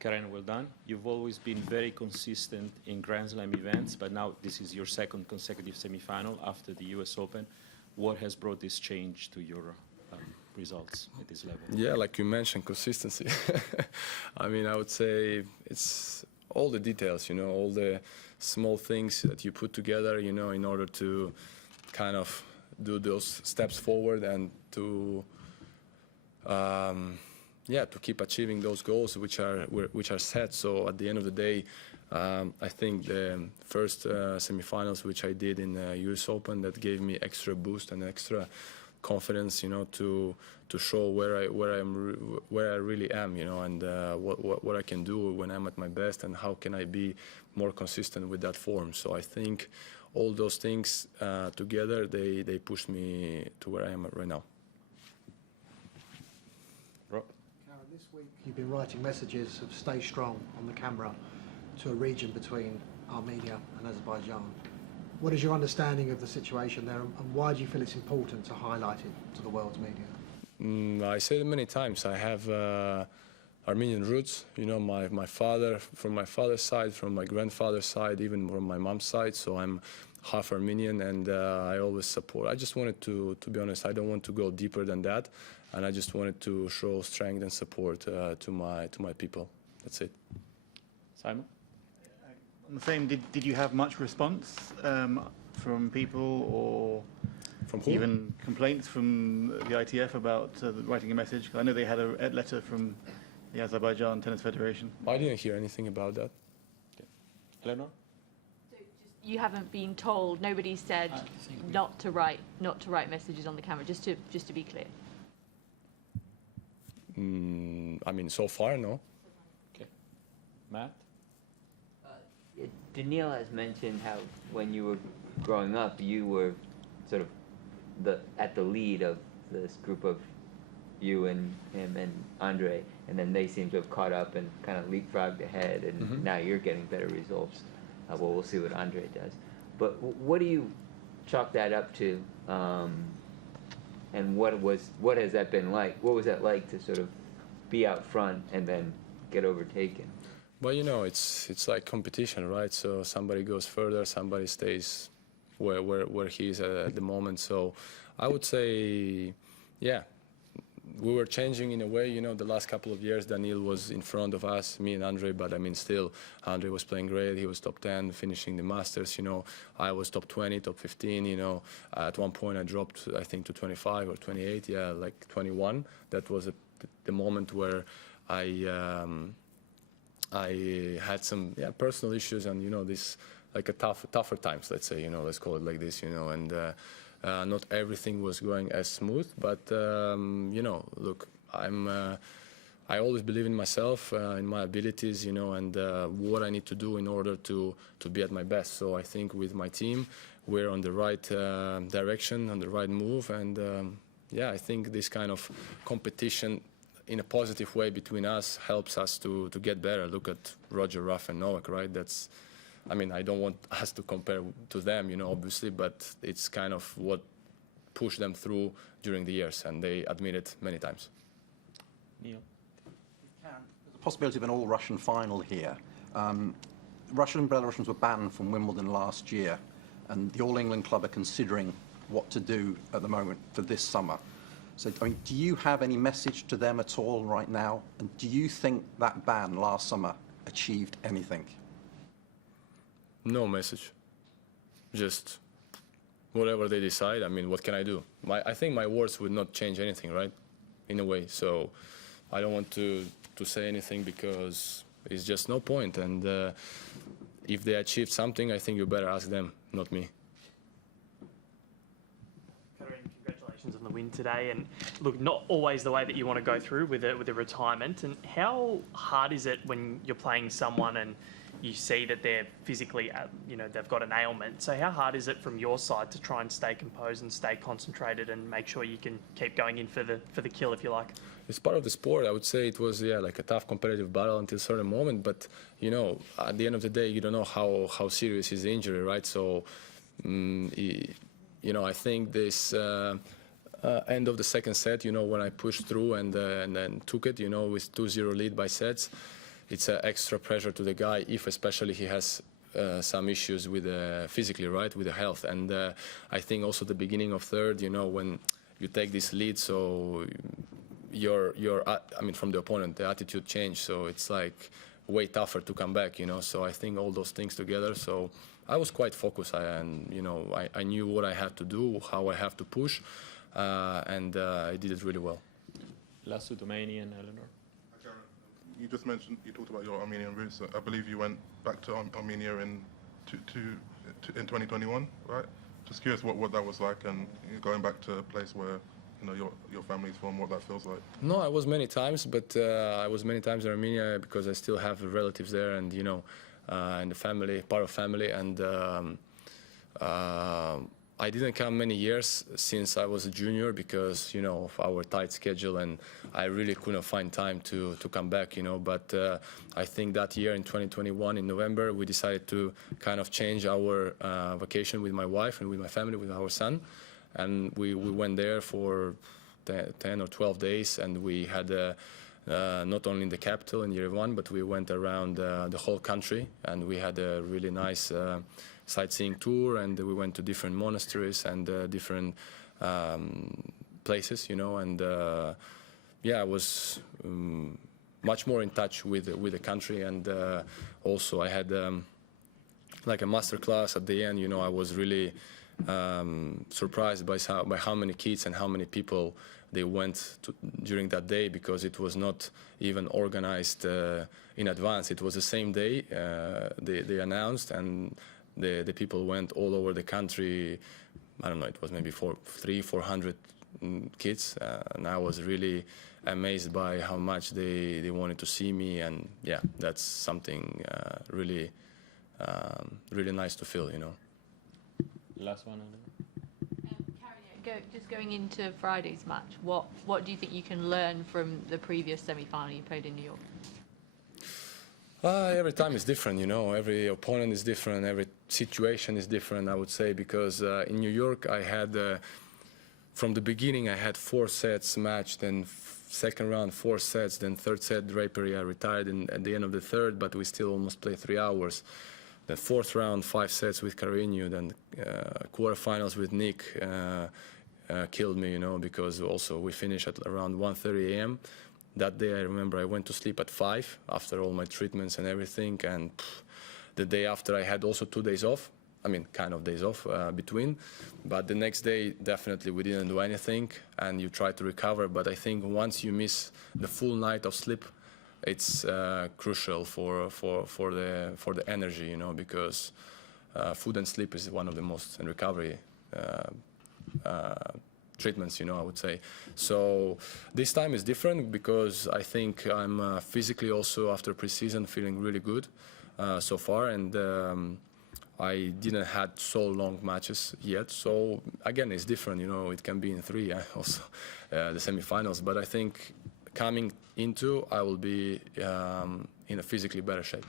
Karen, well done. You've always been very consistent in Grand Slam events, but now this is your second consecutive semi-final after the US Open. What has brought this change to your results at this level? Yeah, like you mentioned, consistency. I mean, I would say it's all the details, all the small things that you put together, in order to kind of do those steps forward and to to keep achieving those goals which are set. So at the end of the day, I think the first semifinals which I did in the US Open, that gave me extra boost and extra confidence, to show where I really am, and what I can do when I'm at my best, and how can I be more consistent with that form. So I think all those things together, they pushed me to where I am right now. This week you've been writing messages of stay strong on the camera to a region between Armenia and Azerbaijan. What is your understanding of the situation there, and why do you feel it's important to highlight it to the world's media? I said it many times. I have Armenian roots, my father, from my father's side, from my grandfather's side, even from my mom's side, so I'm half Armenian, and I always support. I just wanted to be honest, I don't want to go deeper than that, and I just wanted to show strength and support to my people. That's it. Simon? On the same, did you have much response from people, or from who? Even complaints from the ITF about writing a message? I know they had a letter from the Azerbaijan Tennis Federation. I didn't hear anything about that. Okay. Eleanor? You haven't been told, nobody said not to write messages on the camera, just to be clear. I mean, so far, no. Okay. Matt? Daniil has mentioned how when you were growing up, you were sort of at the lead of this group of you and him and Andre, and then they seem to have caught up and kind of leapfrogged ahead, and now you're getting better results. Well, we'll see what Andre does. But what do you chalk that up to? And what has that been like? What was that like to sort of be out front and then get overtaken? Well, it's like competition, right? So somebody goes further, somebody stays where he is at the moment. So I would say, yeah, we were changing in a way. The last couple of years, Daniil was in front of us, me and Andre, but I mean, still, Andre was playing great. He was top 10, finishing the Masters. I was top 20, top 15. At one point I dropped, I think, to 25 or 28. Yeah, like 21. That was the moment where I had some personal issues, and this like tougher times, let's say, let's call it like this, and not everything was going as smooth, but look, I always believe in myself, in my abilities, and what I need to do in order to be at my best. So I think with my team, we're on the right direction, on the right move, and I think this kind of competition in a positive way between us helps us to get better. Look at Roger, Rafa, and Novak, right? I mean, I don't want us to compare to them, obviously, but it's kind of what pushed them through during the years, and they admit it many times. Neil? There's a possibility of an all-Russian final here. Russian and Belarusians were banned from Wimbledon last year, and the All England Club are considering what to do at the moment for this summer. So, I mean, do you have any message to them at all right now? And do you think that ban last summer achieved anything? No message. Just whatever they decide. I mean, what can I do? I think my words would not change anything, right? In a way. So I don't want to say anything because it's just no point. And if they achieved something, I think you better ask them, not me. On the win today, and look, not always the way that you want to go through with a retirement. And how hard is it when you're playing someone and you see that they're physically, they've got an ailment? So how hard is it from your side to try and stay composed and stay concentrated and make sure you can keep going in for the kill, if you like? It's part of the sport. I would say it was like a tough competitive battle until a certain moment. But at the end of the day, you don't know how serious is the injury, right? So I think this. End of the second set, when I pushed through and then took it, with 2-0 lead by sets, it's an extra pressure to the guy if especially he has some issues with physically, right, with the health. And I think also the beginning of third, you know, when you take this lead, so I mean, from the opponent, the attitude changed, so it's like way tougher to come back, you know. So I think all those things together. So I was quite focused, and you know, I knew what I had to do, how I have to push, and I did it really well. Last to Domani and Eleanor. You just mentioned, you talked about your Armenian roots. I believe you went back to Armenia in 2021, right? Just curious what that was like, and going back to a place where, you know, your family's from, what that feels like. No, I was many times, but I was many times in Armenia because I still have relatives there, and you know, and the family, part of family, and I didn't come many years since I was a junior because, you know, of our tight schedule, and I really couldn't find time to come back, you know. But I think that year in 2021, in November, we decided to kind of change our vacation with my wife and with my family, with our son. And we went there for 10 or 12 days, and we had not only in the capital, in Yerevan, but we went around the whole country, and we had a really nice sightseeing tour, and we went to different monasteries and different places, you know, and yeah, I was much more in touch with the country, and also I had like a master class at the end, you know. I was really surprised by how many kids and how many people they went to during that day, because it was not even organized in advance. It was the same day they announced, and the people went all over the country. I don't know, it was maybe 400 kids, and I was really amazed by how much they wanted to see me, and yeah, that's something really really nice to feel, you know. Last one. Just going into Friday's match, what do you think you can learn from the previous semi-final you played in New York? Every time is different, you know. Every opponent is different. Every situation is different, I would say, because in New York I had, from the beginning, I had 4 sets match, then second round 4 sets, then third set Drapery. I retired at the end of the third, but we still almost played 3 hours. The fourth round, 5 sets with Carreño, then quarterfinals with Nick killed me, you know, because also we finished at around 1:30 a.m. That day I remember I went to sleep at 5 after all my treatments and everything, and the day after I had also 2 days off. I mean, kind of days off between, but the next day definitely we didn't do anything, and you try to recover. But I think once you miss the full night of sleep, it's crucial for the energy, you know, because food and sleep is one of the most, and recovery treatments, you know, I would say. So this time is different because I think I'm physically also after pre-season feeling really good so far, and I didn't had so long matches yet. So again, it's different, you know. It can be in 3 also the semi-finals, but I think coming into, I will be in a physically better shape.